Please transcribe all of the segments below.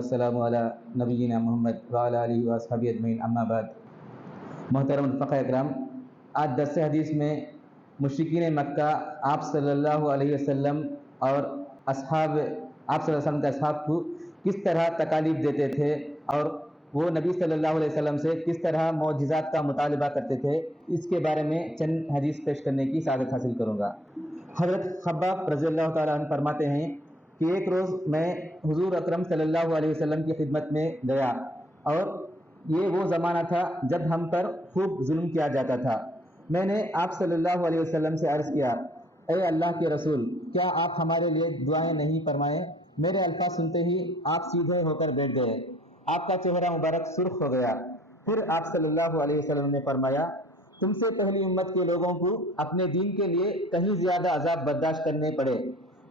السلام علی نبینا محمد وعلی آلہ واصحابہ اجمعین، اما بعد۔ محترم رفقاء اکرام، آج درس حدیث میں مشرکین مکہ آپ صلی اللہ علیہ وسلم اور آپ صلی اللہ علیہ وسلم کے اصحاب کو کس طرح تکالیف دیتے تھے اور وہ نبی صلی اللہ علیہ وسلم سے کس طرح معجزات کا مطالبہ کرتے تھے، اس کے بارے میں چند حدیث پیش کرنے کی سعادت حاصل کروں گا۔ حضرت خباب رضی اللہ تعالیٰ عنہ فرماتے ہیں کہ ایک روز میں حضور اکرم صلی اللہ علیہ وسلم کی خدمت میں گیا اور یہ وہ زمانہ تھا جب ہم پر خوب ظلم کیا جاتا تھا۔ میں نے آپ صلی اللہ علیہ وسلم سے عرض کیا، اے اللہ کے رسول، کیا آپ ہمارے لیے دعائیں نہیں فرمائیں؟ میرے الفاظ سنتے ہی آپ سیدھے ہو کر بیٹھ گئے، آپ کا چہرہ مبارک سرخ ہو گیا۔ پھر آپ صلی اللہ علیہ وسلم نے فرمایا، تم سے پہلی امت کے لوگوں کو اپنے دین کے لیے کہیں زیادہ عذاب برداشت کرنے پڑے۔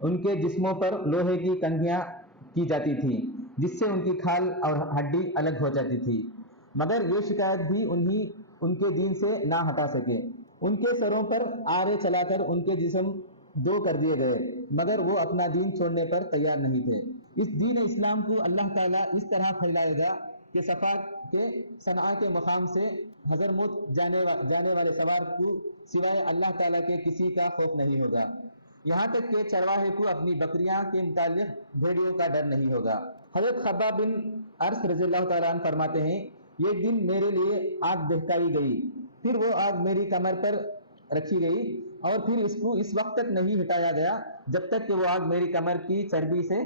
ان کے جسموں پر لوہے کی کنگھیاں کی جاتی تھیں جس سے ان کی کھال اور ہڈی الگ ہو جاتی تھی، مگر یہ شکایت بھی ان کے دین سے نہ ہٹا سکے۔ ان کے سروں پر آرے چلا کر ان کے جسم دو کر دیے گئے، مگر وہ اپنا دین چھوڑنے پر تیار نہیں تھے۔ اس دین اسلام کو اللہ تعالیٰ اس طرح پھیلائے گا کہ صفا کے صنعاء کے مقام سے حضرموت جانے والے سوار کو سوائے اللہ تعالیٰ کے کسی کا خوف نہیں ہوگا، یہاں تک کہ چرواہے کو اپنی بکریاں کے متعلق بھیڑیوں کا ڈر نہیں ہوگا۔ حضرت خباب بن ارث رضی اللہ تعالیٰ عنہ فرماتے ہیں، ایک دن میرے لیے آگ دہکائی گئی، پھر وہ آگ میری کمر پر رکھی گئی اور پھر اس کو اس وقت تک نہیں ہٹایا گیا جب تک کہ وہ آگ میری کمر کی چربی سے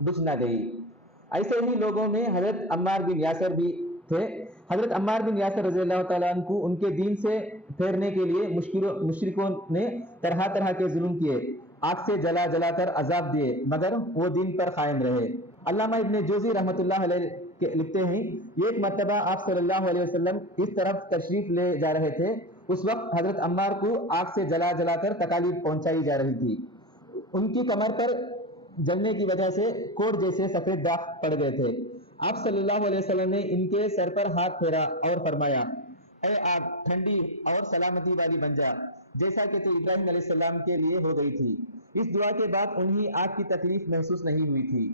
بجھ نہ گئی۔ ایسے ہی لوگوں میں حضرت عمار بن یاسر بھی تھے۔ حضرت عمار بن یاسر رضی اللہ تعالیٰ عنہ کو ان کے دین سے پھیرنے کے لیے مشرکوں نے طرح طرح کے ظلم کیے، آگ سے جلا جلا کر عذاب دیے، مگر وہ دین پر قائم رہے۔ علامہ ابن جوزی رحمۃ اللہ علیہ لکھتے ہیں، ایک مرتبہ آپ صلی اللہ علیہ وسلم اس طرف تشریف لے جا رہے تھے، اس وقت حضرت عمار کو آگ سے جلا جلا کر تکالیف پہنچائی جا رہی تھی۔ ان کی کمر پر جلنے کی وجہ سے کوڑ جیسے سفید داغ پڑ گئے تھے۔ آپ صلی اللہ علیہ وسلم نے ان کے سر پر ہاتھ پھیرا اور فرمایا، اے آگ، ٹھنڈی اور سلامتی والی بن جا، جیسا کہ تو ابراہیم علیہ السلام کے لیے ہو گئی تھی۔ اس دعا کے بعد انہیں آگ کی تکلیف محسوس نہیں ہوئی تھی۔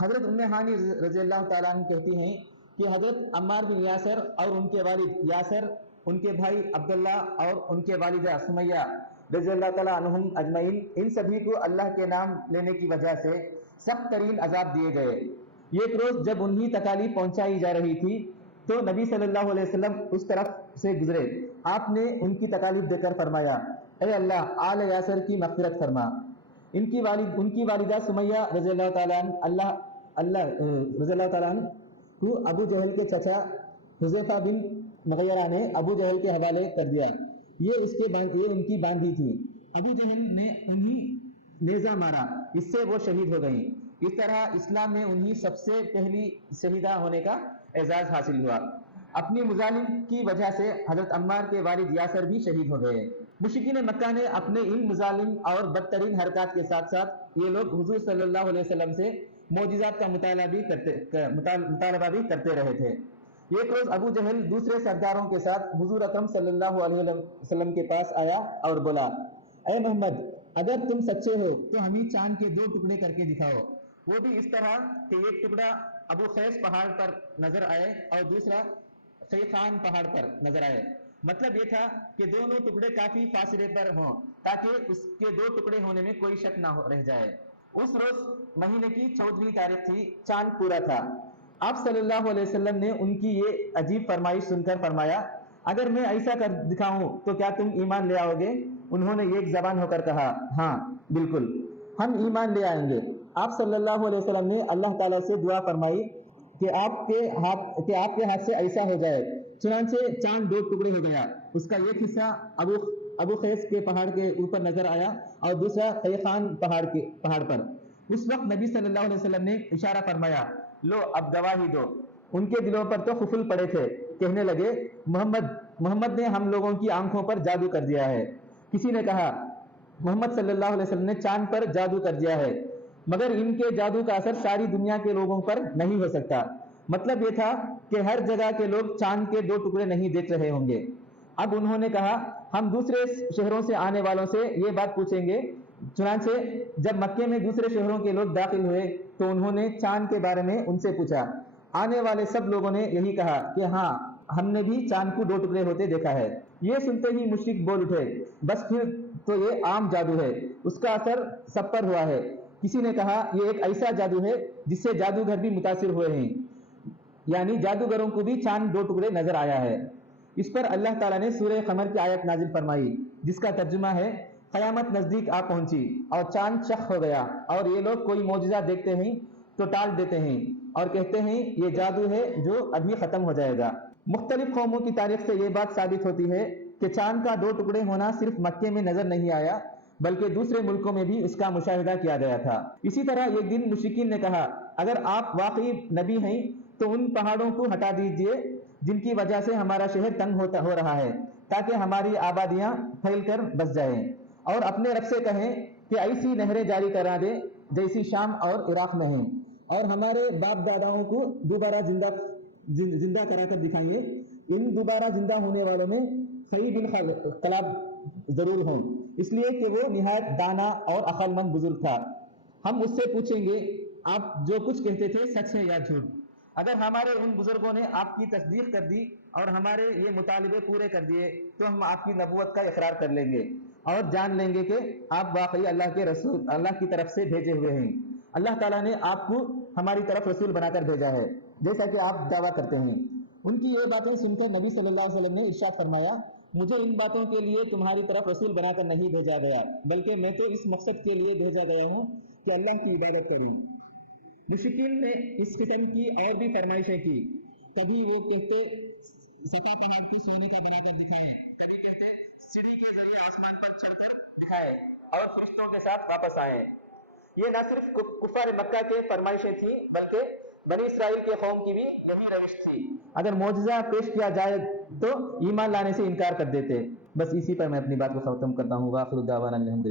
حضرت ام ہانی رضی اللہ تعالیٰ عنہ کہتی ہیں کہ حضرت عمار بن یاسر اور ان کے والد یاسر، ان کے بھائی عبداللہ اور ان کے والدہ سمیہ رضی اللہ تعالیٰ عنہم اجمعین، ان سبھی کو اللہ کے نام لینے کی وجہ سے سخت ترین عذاب دیے گئے۔ ایک روز جب انہیں تکالیف پہنچائی جا رہی تھی تو نبی صلی اللہ علیہ وسلم اس طرف سے گزرے، آپ نے ان کی تکالیف دے کر فرمایا، اے اللہ، آل یاسر کی مغفرت فرما۔ ان کی والدہ سمیہ رضی اللہ تعالیٰ عنہ کو ابو جہل کے چچا حذیفہ بن مغیرہ نے ابو جہل کے حوالے کر دیا، یہ ان کی باندھی تھی۔ ابو جہل نے انہیں نیزہ مارا، اس سے وہ شہید ہو گئیں۔ اس طرح اسلام میں انہیں سب سے پہلی شہیدہ ہونے کا اعزاز حاصل ہوا۔ اپنی مظالم کی وجہ سے حضرت عمار کے والد یاسر بھی شہید ہو گئے۔ مشرکین مکہ نے اپنے ان مظالم اور بدترین حرکات کے ساتھ ساتھ یہ لوگ حضور صلی اللہ علیہ وسلم سے معجزات کا مطالبہ بھی کرتے رہے تھے۔ ایک روز ابو جہل دوسرے سرداروں کے ساتھ حضور اکرم صلی اللہ علیہ وسلم کے پاس آیا اور بولا، اے محمد، اگر تم سچے ہو تو ہمیں چاند کے دو ٹکڑے کر کے دکھاؤ، وہ بھی اس طرح کہ ایک ٹکڑا ابو خیس پہاڑ پر نظر آئے اور دوسرا خیخان پہاڑ پر نظر آئے۔ مطلب یہ تھا کہ دونوں ٹکڑے کافی فاصلے پر ہوں تاکہ اس کے دو ٹکڑے ہونے میں کوئی شک نہ رہ جائے۔ اس روز مہینے کی 14ویں تاریخ تھی، چاند پورا تھا۔ آپ صلی اللہ علیہ وسلم نے ان کی یہ عجیب فرمائش سن کر فرمایا، اگر میں ایسا کر دکھاؤں تو کیا تم ایمان لے آؤ گے؟ انہوں نے ایک زبان ہو کر کہا، ہاں بالکل، ہم ایمان لے آئیں گے۔ آپ صلی اللہ علیہ وسلم نے اللہ تعالیٰ سے دعا فرمائی کہ آپ کے ہاتھ سے ایسا ہو جائے۔ چنانچہ چاند دو ٹکڑے ہو گیا، اس کا ایک حصہ ابو خیس کے پہاڑ کے اوپر نظر آیا اور دوسرا خیخان پہاڑ پر۔ اس وقت نبی صلی اللہ علیہ وسلم نے اشارہ فرمایا، لو اب گواہی دو۔ ان کے دلوں پر تو خفل پڑے تھے، کہنے لگے، محمد نے ہم لوگوں کی آنکھوں پر جادو کر دیا ہے۔ کسی نے کہا، محمد صلی اللہ علیہ وسلم نے چاند پر جادو کر دیا ہے، مگر ان کے جادو کا اثر ساری دنیا کے لوگوں پر نہیں ہو سکتا۔ مطلب یہ تھا کہ ہر جگہ کے لوگ چاند کے دو ٹکڑے نہیں دیکھ رہے ہوں گے۔ اب انہوں نے کہا، ہم دوسرے شہروں سے آنے والوں سے یہ بات پوچھیں گے چنانچہ جب مکے میں دوسرے شہروں کے لوگ داخل ہوئے تو انہوں نے چاند کے بارے میں ان سے پوچھا۔ آنے والے سب لوگوں نے یہی کہا کہ ہاں ہم نے بھی چاند کو 2 ٹکڑے ہوتے دیکھا ہے۔ یہ سنتے ہی مشرک بول اٹھے، بس پھر تو یہ عام جادو ہے، اس کا اثر سب پر ہوا ہے۔ کسی نے کہا یہ ایک ایسا جادو ہے جس سے جادوگر بھی متاثر ہوئے ہیں، یعنی جادوگروں کو بھی چاند 2 ٹکڑے نظر آیا ہے۔ اس پر اللہ تعالیٰ نے سورہ قمر کی آیت نازل فرمائی جس کا ترجمہ ہے قیامت نزدیک آ پہنچی اور چاند شق ہو گیا، اور یہ لوگ کوئی معجزہ دیکھتے ہیں تو ٹال دیتے ہیں اور کہتے ہیں یہ جادو ہے جو ابھی ختم ہو جائے گا۔ مختلف قوموں کی تاریخ سے یہ بات ثابت ہوتی ہے کہ چاند کا 2 ٹکڑے ہونا صرف مکے میں نظر نہیں آیا بلکہ دوسرے ملکوں میں بھی اس کا مشاہدہ کیا گیا تھا۔ اسی طرح ایک دن مشرکین نے کہا اگر آپ واقعی نبی ہیں تو ان پہاڑوں کو ہٹا دیجئے جن کی وجہ سے ہمارا شہر تنگ ہو رہا ہے، تاکہ ہماری آبادیاں پھیل کر بس جائیں، اور اپنے رب سے کہیں کہ ایسی نہریں جاری کرا دے جیسی شام اور عراق میں ہیں، اور ہمارے باپ داداؤں کو دوبارہ زندہ کرا کر دکھائیے۔ ان دوبارہ زندہ ہونے والوں میں خی بن خلاب ضرور ہوں، اس لیے کہ وہ نہایت دانا اور عقل مند بزرگ تھا۔ ہم اس سے پوچھیں گے آپ جو کچھ کہتے تھے سچ ہے یا جھوٹ۔ اگر ہمارے ان بزرگوں نے آپ کی تصدیق کر دی اور ہمارے یہ مطالبے پورے کر دیے تو ہم آپ کی نبوت کا اقرار کر لیں گے اور جان لیں گے کہ آپ واقعی اللہ کے رسول، اللہ کی طرف سے بھیجے ہوئے ہیں۔ اللہ تعالیٰ نے آپ کو ہماری طرف رسول بنا کر بھیجا ہے جیسا کہ آپ دعویٰ کرتے ہیں۔ ان کی یہ باتیں سن کر نبی صلی اللہ علیہ وسلم نے ارشاد فرمایا مجھے ان باتوں کے لیے تمہاری طرف رسول بنا کر نہیں بھیجا گیا بلکہ میں تو اس مقصد کے لیے بھیجا گیا ہوں کہ اللہ کی عبادت کروں۔ مشرکین نے اس قسم کی اور بھی فرمائشیں کی، کبھی وہ کہتے صفا پہاڑ کو سونے کا بنا کر دکھائے، کبھی کہتے سیڑھی کے ذریعے آسمان پر چڑھ کر دکھائے اور فرشتوں کے ساتھ واپس آئے۔ یہ نہ صرف کفار مکہ کے فرمائشیں تھیں بلکہ بنی اسرائیل کے قوم کی بھی یہی روش تھی، اگر معجزہ پیش کیا جائے تو ایمان لانے سے انکار کر دیتے۔ بس اسی پر میں اپنی بات کو ختم کرتا ہوں۔ وآخر دعوانا الحمدللہ۔